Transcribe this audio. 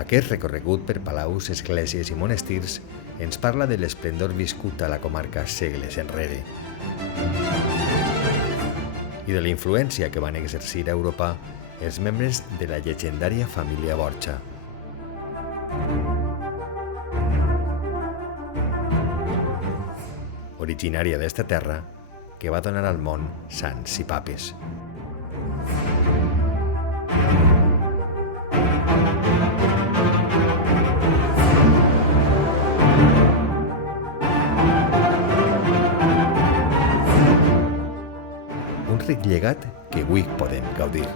Aquest recorregut per palaus, esglésies i monestirs ens parla de l'esplendor viscut a la comarca segles enrere i de la influència que van exercir a Europa els membres de la llegendària família Borja. Originària d'esta terra que va donar al món sants i papes. Un ric llegat que avui podem gaudir.